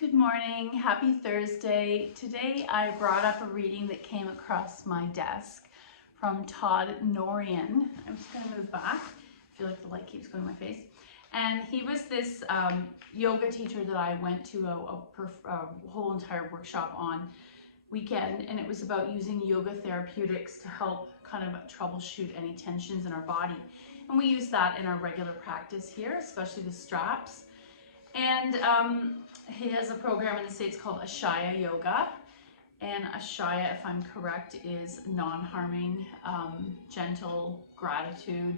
Good morning, happy Thursday. Today I brought up a reading that came across my desk from Todd Norian. I'm just going to move back. I feel like the light keeps going in my face. And he was this yoga teacher that I went to a whole entire workshop on weekend, and it was about using yoga therapeutics to help kind of troubleshoot any tensions in our body. And we use that in our regular practice here, especially the straps. And he has a program in the States called Ashaya Yoga. And Ashaya, if I'm correct, is non-harming, gentle, gratitude,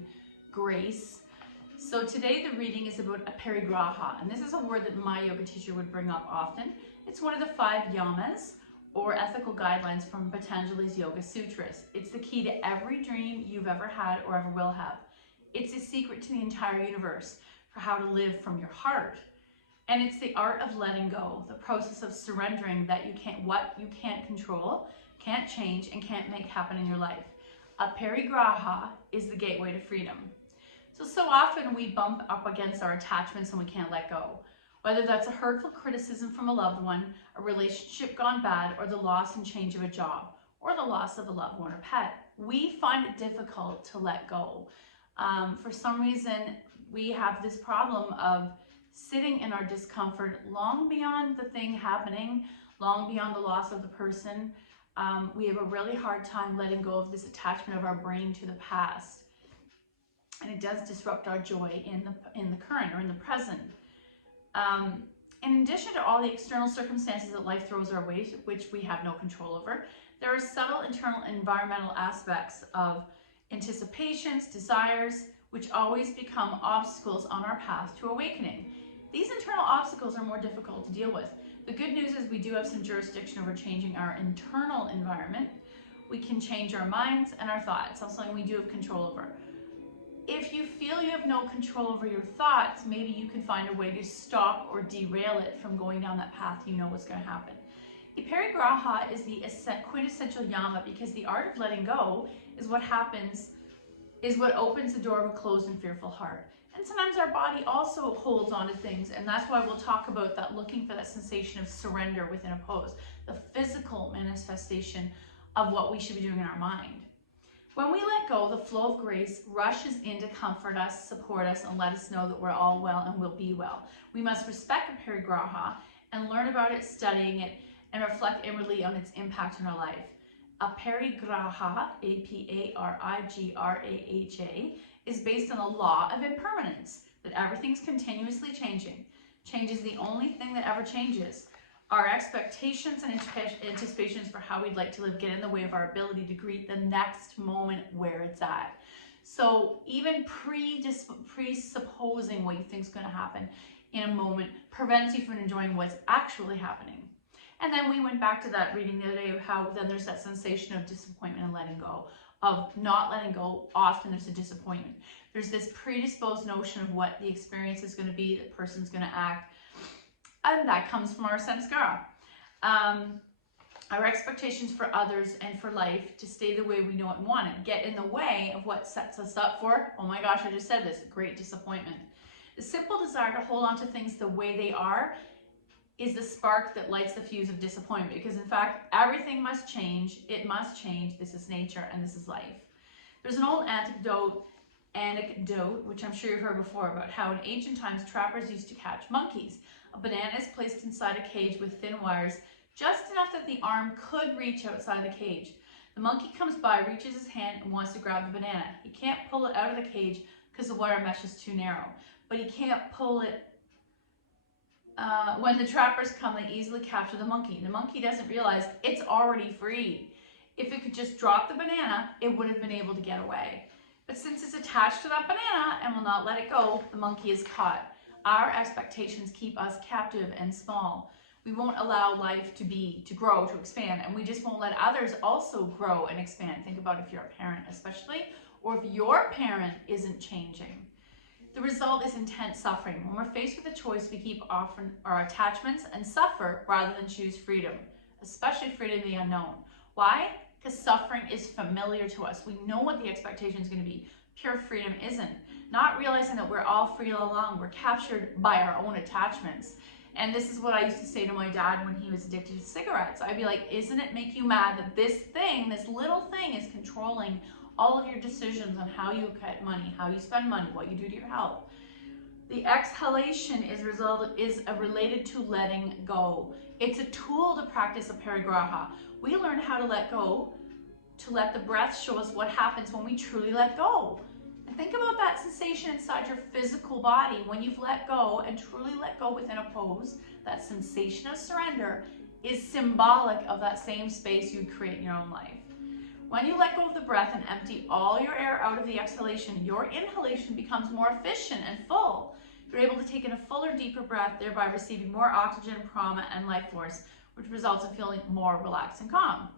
grace. So today the reading is about Aparigraha. And this is a word that my yoga teacher would bring up often. It's one of the 5 yamas, or ethical guidelines from Patanjali's Yoga Sutras. It's the key to every dream you've ever had or ever will have. It's a secret to the entire universe for how to live from your heart. And it's the art of letting go, the process of surrendering that what you can't control, can't change, and can't make happen in your life. Aparigraha is the gateway to freedom. So often we bump up against our attachments and we can't let go. Whether that's a hurtful criticism from a loved one, a relationship gone bad, or the loss and change of a job, or the loss of a loved one or pet, we find it difficult to let go. For some reason, we have this problem of sitting in our discomfort long beyond the thing happening, long beyond the loss of the person. We have a really hard time letting go of this attachment of our brain to the past. And it does disrupt our joy in the current or in the present. In addition to all the external circumstances that life throws our way, which we have no control over, there are subtle internal environmental aspects of anticipations, desires, which always become obstacles on our path to awakening. These internal obstacles are more difficult to deal with. The good news is we do have some jurisdiction over changing our internal environment. We can change our minds and our thoughts. That's something we do have control over. If you feel you have no control over your thoughts, maybe you can find a way to stop or derail it from going down that path you know what's going to happen. Aparigraha is the quintessential yama because the art of letting go is what opens the door of a closed and fearful heart. And sometimes our body also holds on to things, and that's why we'll talk about that, looking for that sensation of surrender within a pose, the physical manifestation of what we should be doing in our mind. When we let go, the flow of grace rushes in to comfort us, support us, and let us know that we're all well and will be well. We must respect Aparigraha and learn about it, studying it, and reflect inwardly on its impact in our life. Aparigraha, A-P-A-R-I-G-R-A-H-A, is based on the law of impermanence, that everything's continuously changing. Change is the only thing that ever changes. Our expectations and anticipations for how we'd like to live get in the way of our ability to greet the next moment where it's at. So even presupposing what you think is going to happen in a moment prevents you from enjoying what's actually happening. And then we went back to that reading the other day of how then there's that sensation of disappointment and letting go. Of not letting go, often there's a disappointment. There's this predisposed notion of what the experience is going to be, the person's going to act, and that comes from our samskara. Our expectations for others and for life to stay the way we know it and want it get in the way of what sets us up for, oh my gosh, I just said this, great disappointment. The simple desire to hold on to things the way they are is the spark that lights the fuse of disappointment, because in fact, everything must change, it must change, this is nature and this is life. There's an old anecdote, which I'm sure you've heard before, about how in ancient times trappers used to catch monkeys. A banana is placed inside a cage with thin wires, just enough that the arm could reach outside the cage. The monkey comes by, reaches his hand, and wants to grab the banana. He can't pull it out of the cage because the wire mesh is too narrow, but he can't pull it. When the trappers come, they easily capture the monkey. The monkey doesn't realize it's already free. If it could just drop the banana, it would have been able to get away. But since it's attached to that banana and will not let it go, the monkey is caught. Our expectations keep us captive and small. We won't allow life to grow, to expand, and we just won't let others also grow and expand. Think about if you're a parent especially, or if your parent isn't changing. The result is intense suffering. When we're faced with a choice, we keep offering our attachments and suffer rather than choose freedom, especially freedom of the unknown. Why? Because suffering is familiar to us. We know what the expectation is going to be. Pure freedom isn't. Not realizing that we're all free all along. We're captured by our own attachments. And this is what I used to say to my dad when he was addicted to cigarettes. I'd be like, isn't it make you mad that this thing, this little thing, is controlling all of your decisions on how you get money, how you spend money, what you do to your health? The exhalation is related to letting go. It's a tool to practice Aparigraha. We learn how to let go, to let the breath show us what happens when we truly let go. And think about that sensation inside your physical body when you've let go and truly let go within a pose. That sensation of surrender is symbolic of that same space you create in your own life. When you let go of the breath and empty all your air out of the exhalation, your inhalation becomes more efficient and full. You're able to take in a fuller, deeper breath, thereby receiving more oxygen, prana, and life force, which results in feeling more relaxed and calm.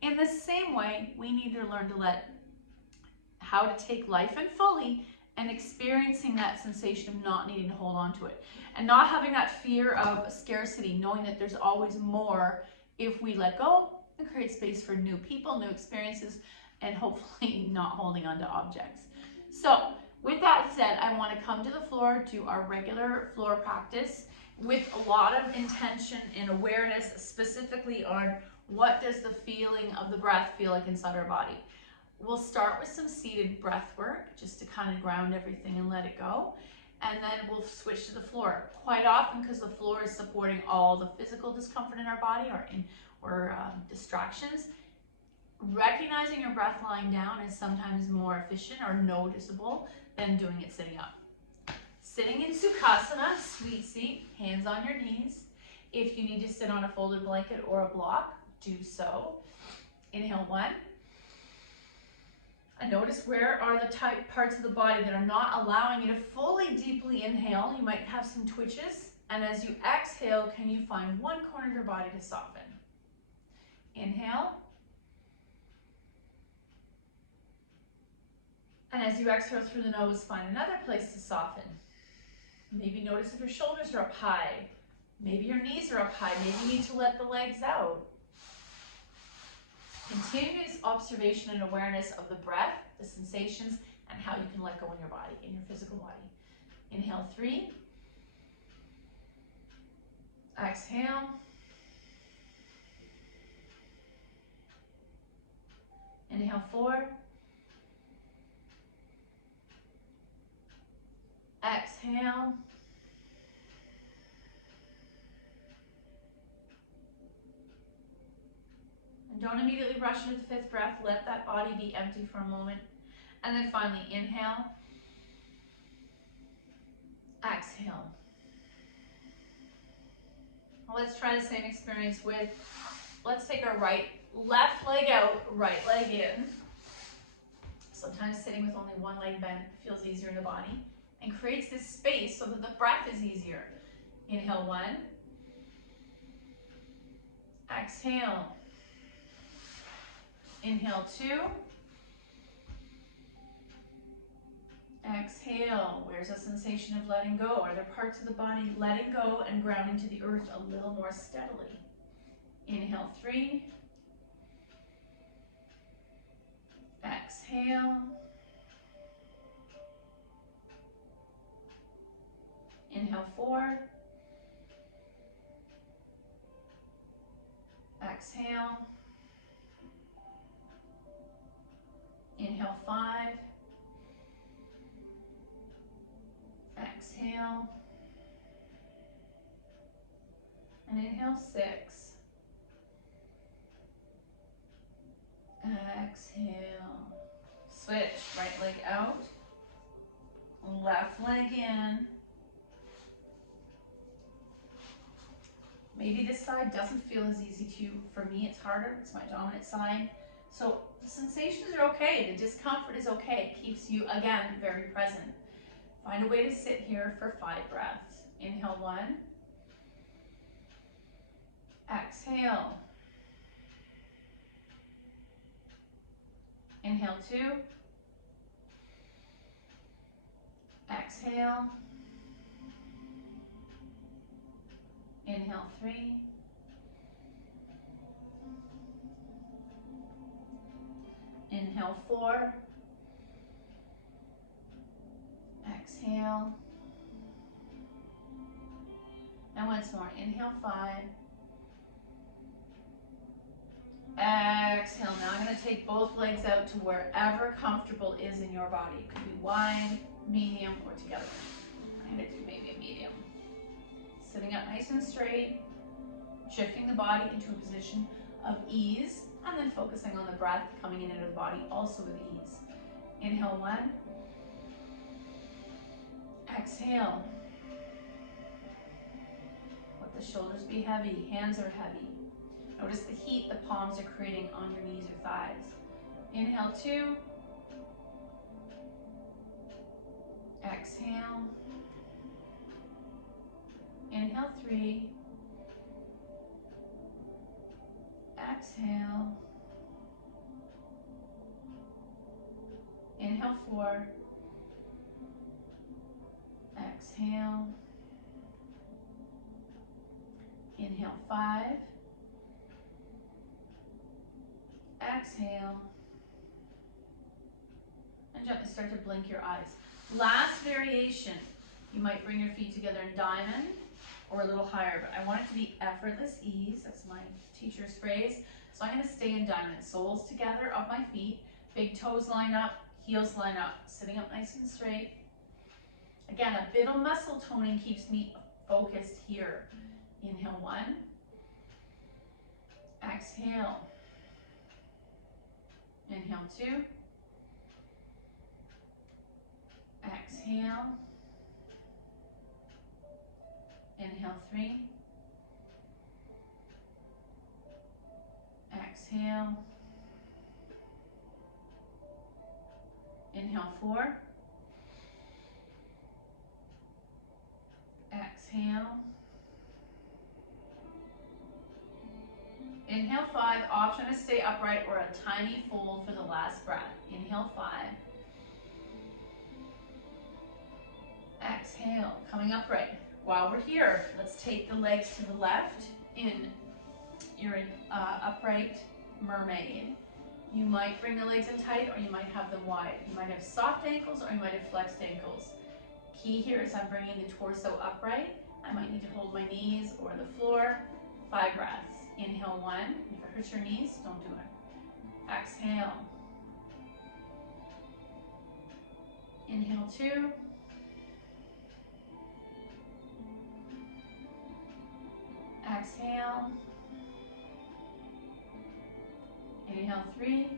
In the same way, we need to learn to how to take life in fully and experiencing that sensation of not needing to hold on to it. And not having that fear of scarcity, knowing that there's always more if we let go and create space for new people, new experiences, and hopefully not holding on to objects. So with that said, I want to come to the floor, do our regular floor practice with a lot of intention and awareness, specifically on what does the feeling of the breath feel like inside our body. We'll start with some seated breath work just to kind of ground everything and let it go. And then we'll switch to the floor. Quite often, because the floor is supporting all the physical discomfort in our body or distractions, recognizing your breath lying down is sometimes more efficient or noticeable than doing it sitting up. Sitting in Sukhasana, sweet seat, hands on your knees. If you need to sit on a folded blanket or a block, do so. Inhale 1. And notice where are the tight parts of the body that are not allowing you to fully deeply inhale. You might have some twitches. And as you exhale, can you find one corner of your body to soften? Inhale. And as you exhale through the nose, find another place to soften. Maybe notice if your shoulders are up high. Maybe your knees are up high. Maybe you need to let the legs out. Continuous observation and awareness of the breath, the sensations, and how you can let go in your body, in your physical body. Inhale 3. Exhale. Inhale 4. Exhale. And don't immediately rush into the 5th breath. Let that body be empty for a moment. And then finally, inhale. Exhale. Well, let's try the same experience with, let's take our left leg out, right leg in. Sometimes sitting with only one leg bent feels easier in the body and creates this space so that the breath is easier. Inhale 1. Exhale. Inhale 2. Exhale. Where's the sensation of letting go? Are there parts of the body letting go and grounding to the earth a little more steadily? Inhale 3. Exhale. Inhale 4. Exhale. Inhale 5. Exhale. And inhale 6. Exhale. Switch. Right leg out. Left leg in. Maybe this side doesn't feel as easy to you. For me, it's harder. It's my dominant side. So the sensations are okay. The discomfort is okay. It keeps you, again, very present. Find a way to sit here for 5 breaths. Inhale 1. Exhale. Inhale 2. Exhale. Inhale 3. Inhale 4. Exhale. And once more, inhale 5. Exhale. Now I'm going to take both legs out to wherever comfortable is in your body. It could be wide, medium, or together. I'm going to do maybe a medium. Sitting up nice and straight, shifting the body into a position of ease, and then focusing on the breath coming in and out of the body also with ease. Inhale 1. Exhale. Let the shoulders be heavy, hands are heavy. Notice the heat the palms are creating on your knees or thighs. Inhale 2. Exhale. Inhale 3. Exhale. Inhale 4. Exhale. Inhale 5. Exhale. And gently start to blink your eyes. Last variation, you might bring your feet together in diamond or a little higher, but I want it to be effortless ease. That's my teacher's phrase. So I'm going to stay in diamond. Soles together of my feet, big toes line up, heels line up, sitting up nice and straight. Again, a bit of muscle toning keeps me focused here. Inhale 1. Exhale. Inhale 2. Exhale. Inhale 3. Exhale. Inhale 4. Exhale. Inhale 5, option to stay upright or a tiny fold for the last breath. Inhale 5. Exhale, coming upright. While we're here, let's take the legs to the left in your upright mermaid. You might bring the legs in tight or you might have them wide. You might have soft ankles or you might have flexed ankles. Key here is I'm bringing the torso upright. I might need to hold my knees or the floor. 5 breaths. Inhale 1. If it hurts your knees, don't do it. Exhale. Inhale 2. Exhale. Inhale 3.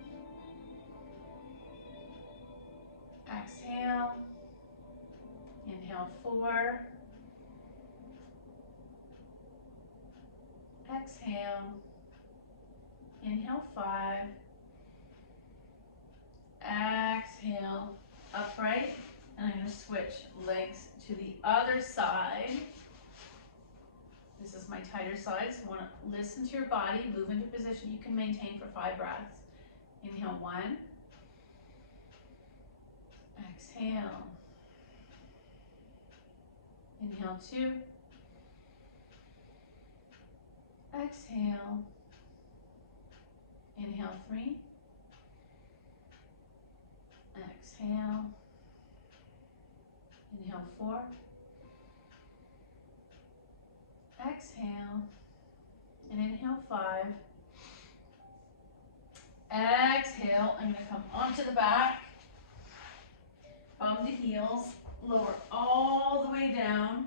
Exhale. Inhale 4. Exhale. Inhale 5. Exhale. Upright. And I'm going to switch legs to the other side. This is my tighter side, so you want to listen to your body, move into position you can maintain for 5 breaths. Inhale 1. Exhale. Inhale 2. Exhale. Inhale 3. Exhale. Inhale 4. Exhale. And inhale 5. Exhale. I'm going to come onto the back. Bum to heels. Lower all the way down.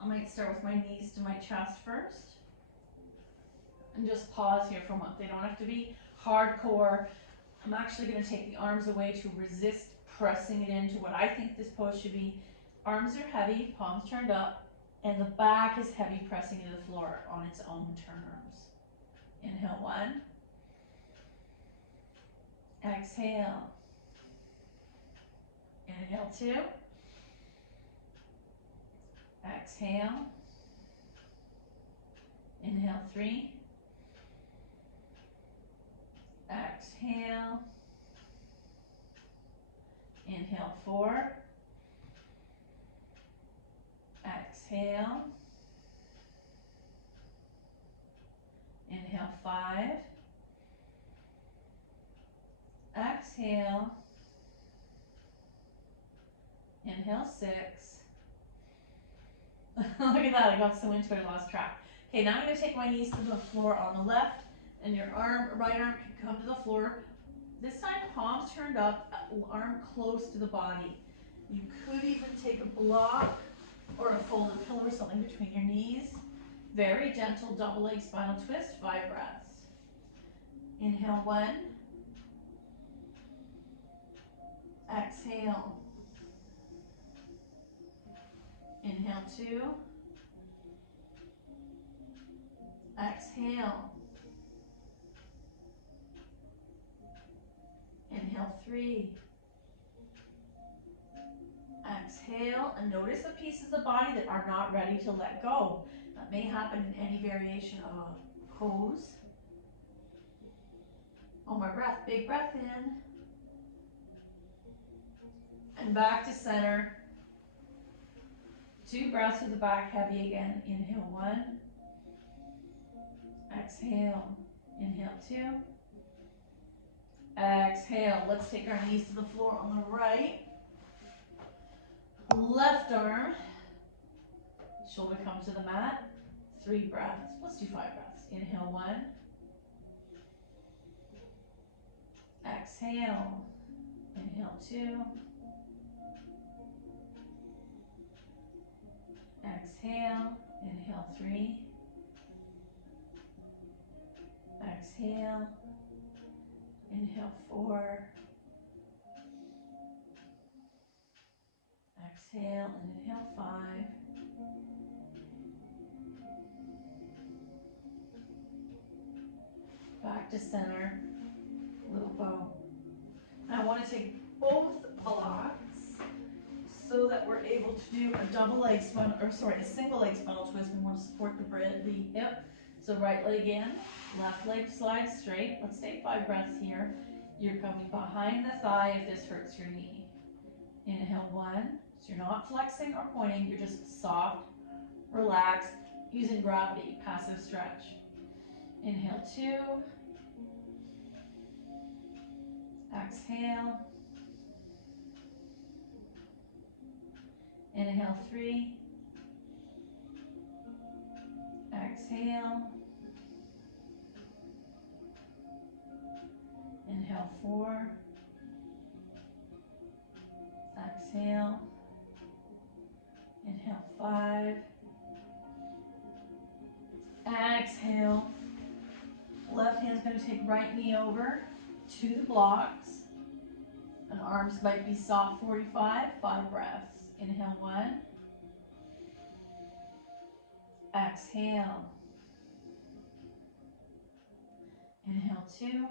I might start with my knees to my chest first. And just pause here for a moment. They don't have to be hardcore. I'm actually going to take the arms away to resist pressing it into what I think this pose should be. Arms are heavy, palms turned up, and the back is heavy, pressing to the floor on its own terms. Inhale 1. Exhale. Inhale 2. Exhale. Inhale 3. Exhale. Inhale 4. Exhale. Inhale 5. Exhale. Inhale 6. Look at that, I got so into it I lost track. Okay, now I'm going to take my knees to the floor on the left, and your right arm can come to the floor. This time, palms turned up, arm close to the body. You could even take a block or a folded pillow or something between your knees. Very gentle double leg spinal twist, 5 breaths. Inhale 1. Exhale. Inhale 2. Exhale. Inhale 3. Exhale, and notice the pieces of the body that are not ready to let go. That may happen in any variation of a pose. One more breath, big breath in. And back to center. 2 breaths with the back heavy again. Inhale 1. Exhale. Inhale 2. Exhale. Let's take our knees to the floor on the right. Left arm. Shoulder comes to the mat. 3 breaths. Let's do 5 breaths. Inhale 1. Exhale. Inhale 2. Exhale. Inhale 3. Exhale. Inhale 4. Exhale and inhale 5. Back to center. Little bow. I want to take both blocks so that we're able to do a double leg spinal, or sorry, a single leg spinal twist. We want to support the hip. So right leg in, left leg slides straight. Let's take 5 breaths here. You're coming behind the thigh if this hurts your knee. Inhale 1. So you're not flexing or pointing, you're just soft, relaxed, using gravity, passive stretch. Inhale 2. Exhale. Inhale 3. Exhale. Inhale 4. Exhale. Inhale 5. Exhale. Left hand's going to take right knee over to the blocks. And arms might be soft 45. 5 breaths. Inhale 1. Exhale. Inhale 2.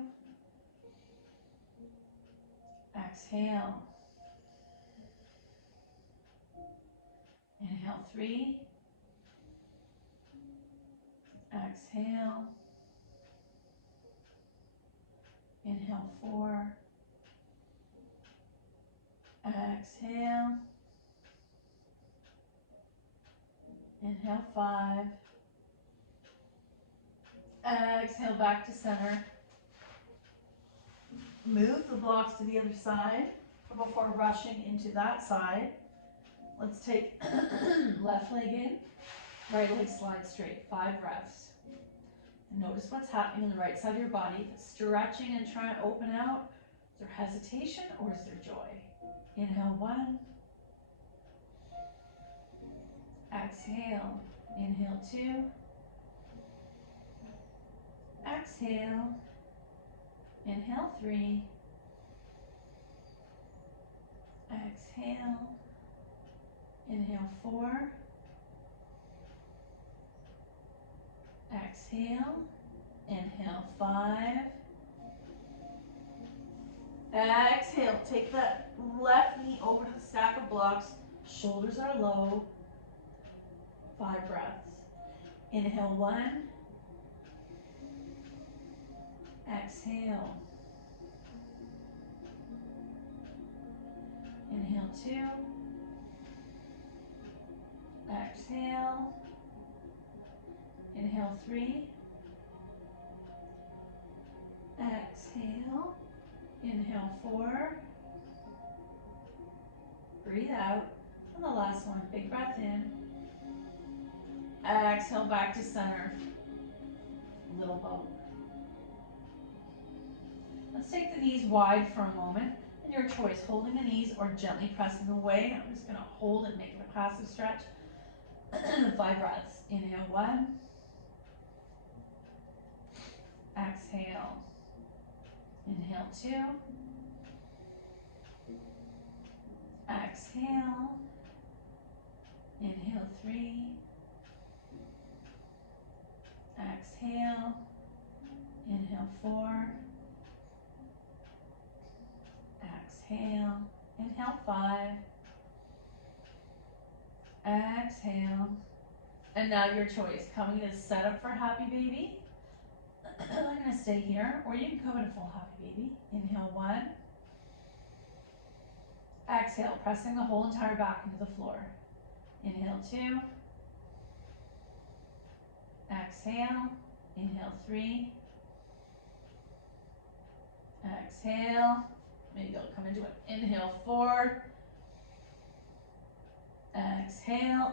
Exhale. Inhale 3. Exhale. Inhale 4. Exhale. Inhale 5. Exhale back to center. Move the blocks to the other side before rushing into that side. Let's take left leg in, right leg slides straight. 5 breaths. And notice what's happening on the right side of your body. If it's stretching and trying to open out, is there hesitation or is there joy? Inhale 1. Exhale. Inhale 2. Exhale. Inhale 3. Exhale. Inhale 4. Exhale. Inhale 5. Exhale. Take that left knee over to the stack of blocks. Shoulders are low. 5 breaths. Inhale 1. Exhale. Inhale 2. Exhale. Inhale 3. Exhale. Inhale 4. Breathe out. And the last one, big breath in. Exhale back to center. Little boat. Let's take the knees wide for a moment. And your choice, holding the knees or gently pressing away. I'm just going to hold and make it a passive stretch. 5 breaths. Inhale 1. Exhale. Inhale 2. Exhale. Inhale 3. Exhale. Inhale 4. Exhale. Inhale 5. Exhale. And now your choice. Coming to setup for happy baby. I'm going to stay here, or you can come into full happy baby. Inhale 1. Exhale, pressing the whole entire back into the floor. Inhale 2. Exhale. Inhale 3. Exhale. Maybe you'll come into it. Inhale 4. Exhale.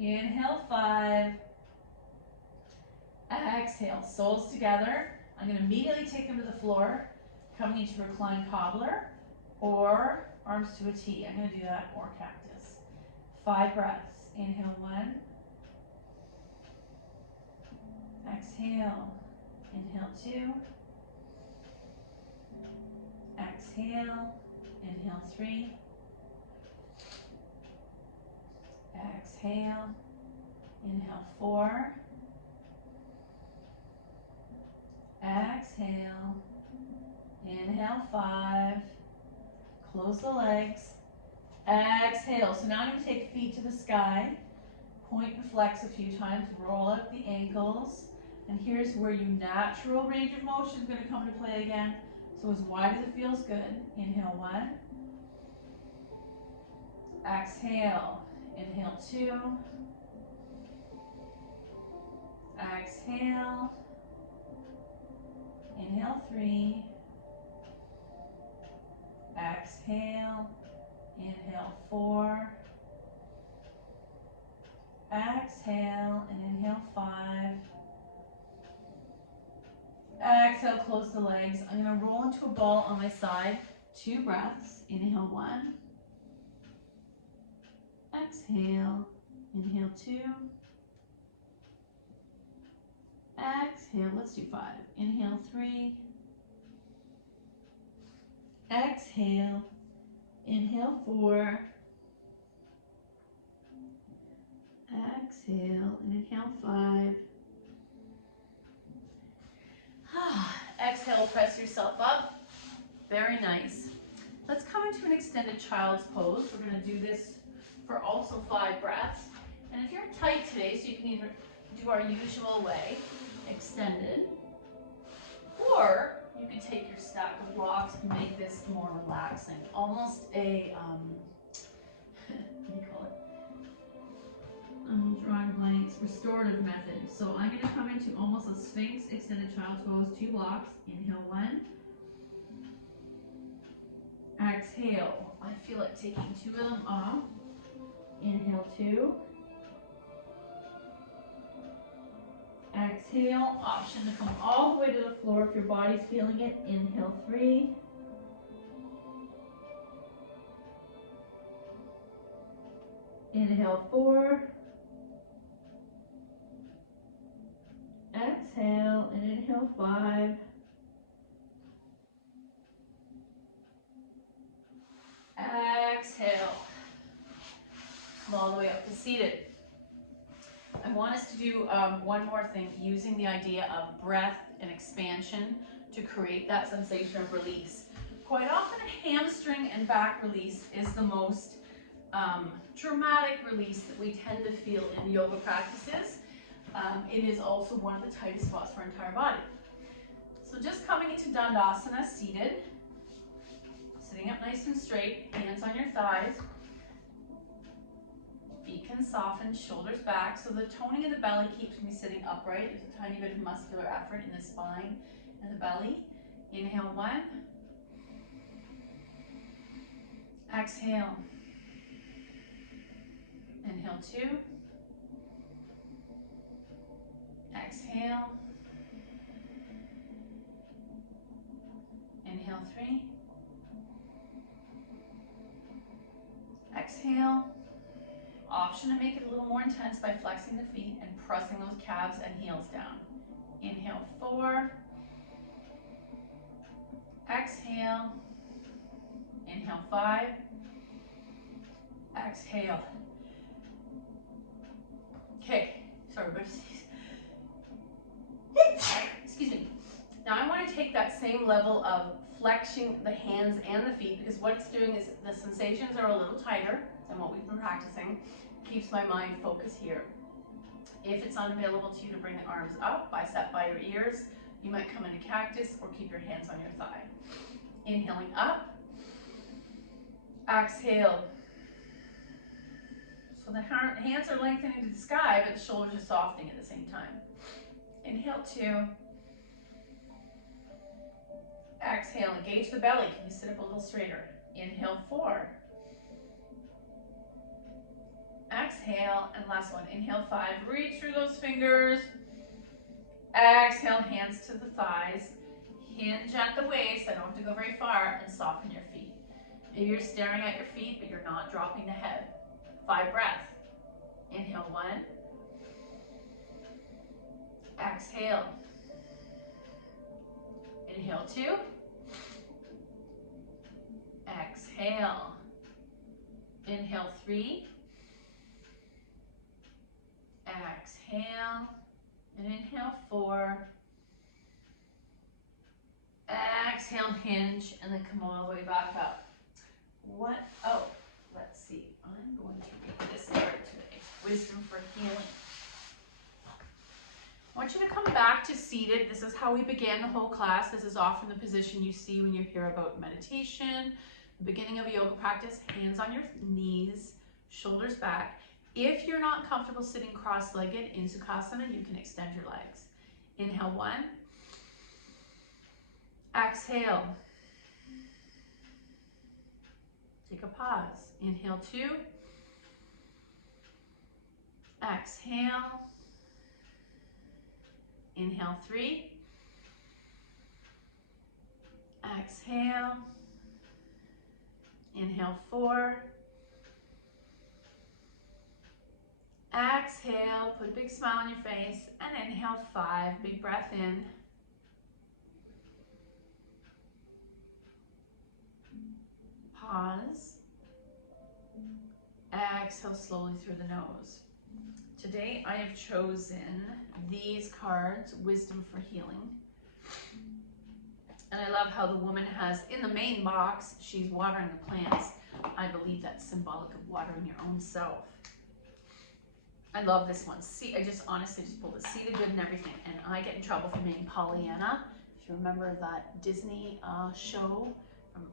Inhale 5. Exhale. Soles together. I'm going to immediately take them to the floor. Coming into reclined cobbler or arms to a T. I'm going to do that, or cactus. 5 breaths. Inhale 1. Exhale. Inhale 2. Exhale. Inhale 3. Exhale. Inhale 4. Exhale. Inhale 5. Close the legs. Exhale. So now I'm going to take feet to the sky. Point and flex a few times. Roll up the ankles. And here's where your natural range of motion is going to come into play again. So as wide as it feels good. Inhale 1. Exhale. Inhale 2. Exhale. Inhale 3. Exhale. Inhale 4. Exhale and inhale 5. Exhale, close the legs. I'm going to roll into a ball on my side. 2 breaths. Inhale 1. Exhale. Inhale 2. Exhale. Let's do 5. Inhale 3. Exhale. Inhale 4. Exhale and inhale 5. Exhale, press yourself up. Very nice. Let's come into an extended child's pose. We're going to do this for also 5 breaths. And if you're tight today, so you can either do our usual way, extended, or you can take your stack of blocks and make this more relaxing. Almost a, what do you call it? I'm drawing blanks, restorative method. So I'm going to come into almost a Sphinx extended child's pose, 2 blocks. Inhale 1. Exhale. I feel like taking 2 of them off. Inhale 2. Exhale. Option to come all the way to the floor if your body's feeling it. Inhale 3. Inhale 4. Exhale and inhale 5. Exhale. Come all the way up to seated. I want us to do one more thing, using the idea of breath and expansion to create that sensation of release. Quite often a hamstring and back release is the most dramatic release that we tend to feel in yoga practices. It is also one of the tightest spots for our entire body. So just coming into Dandasana, seated, sitting up nice and straight, hands on your thighs. Feet can soften, shoulders back, so the toning of the belly keeps me sitting upright. There's a tiny bit of muscular effort in the spine and the belly. Inhale 1. Exhale. Inhale 2. Exhale. Inhale 3. Exhale. Option to make it a little more intense by flexing the feet and pressing those calves and heels down. Inhale 4. Exhale. Inhale 5. Exhale. Okay, sorry, but excuse me. Now I want to take that same level of flexing the hands and the feet, because what it's doing is the sensations are a little tighter than what we've been practicing. Keeps my mind focused here. If it's unavailable to you to bring the arms up, bicep by your ears, you might come into cactus or keep your hands on your thigh. Inhaling up. Exhale. So the hands are lengthening to the sky, but the shoulders are softening at the same time. Inhale 2. Exhale, engage the belly. Can you sit up a little straighter? Inhale 4. Exhale, and last one. Inhale 5. Reach through those fingers. Exhale, hands to the thighs. Hinge at the waist. I don't have to go very far, and soften your feet. Maybe you're staring at your feet, but you're not dropping the head. 5 breaths. Inhale 1. Exhale. Inhale 2. Exhale. Inhale 3. Exhale. And inhale 4. Exhale, hinge, and then come all the way back up. Let's see. I'm going to read this card today. Wisdom for healing. I want you to come back to seated. This is how we began the whole class. This is often the position you see when you hear about meditation, the beginning of a yoga practice. Hands on your knees, shoulders back. If you're not comfortable sitting cross-legged in Sukhasana, you can extend your legs. Inhale 1. Exhale. Take a pause. Inhale 2. Exhale. Inhale 3. Exhale. Inhale 4. Exhale, put a big smile on your face, and inhale 5. Big breath in. Pause. Exhale slowly through the nose. Today I have chosen these cards, Wisdom for Healing. And I love how the woman has, in the main box, she's watering the plants. I believe that's symbolic of watering your own self. I love this one. See, I just honestly just pulled it. See the good and everything. And I get in trouble for being Pollyanna. If you remember that Disney show,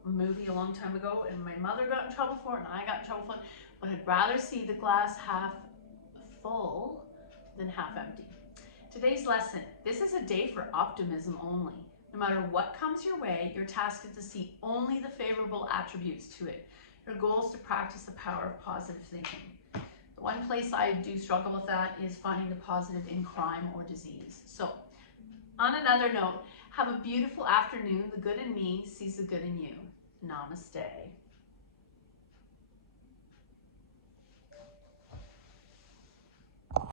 a movie a long time ago, and my mother got in trouble for it, and I got in trouble for it. But I'd rather see the glass half full than half empty. Today's lesson. This is a day for optimism only. No matter what comes your way, you're tasked to see only the favorable attributes to it. Your goal is to practice the power of positive thinking. The one place I do struggle with that is finding the positive in crime or disease. So, on another note, have a beautiful afternoon. The good in me sees the good in you. Namaste.